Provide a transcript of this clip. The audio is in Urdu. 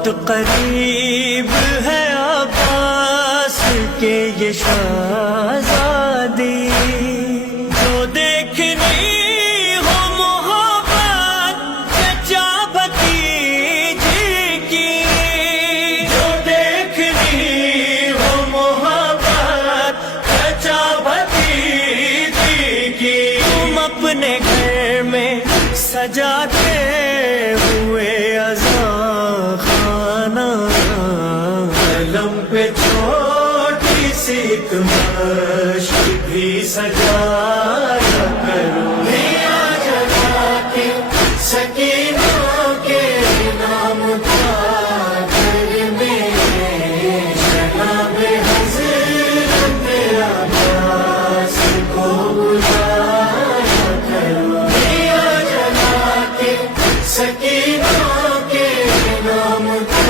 بہت قریب ہے عباس کے یہ شہزادی، جو دیکھنی ہو محبت چچا بھتیجی کی، جو دیکھنی ہو محبت چچا بھتیجی کی، تم اپنے گھر میں سجاتے ہوئے قلم پہ چھوٹی سی ایک مشق بھی سجایا کرو، دیا جلا کے سکینہ کے نام کا گھر میں جناب حضرت عباس کو بلایا کرو، دیا جلا کے سکینہ کے نام کا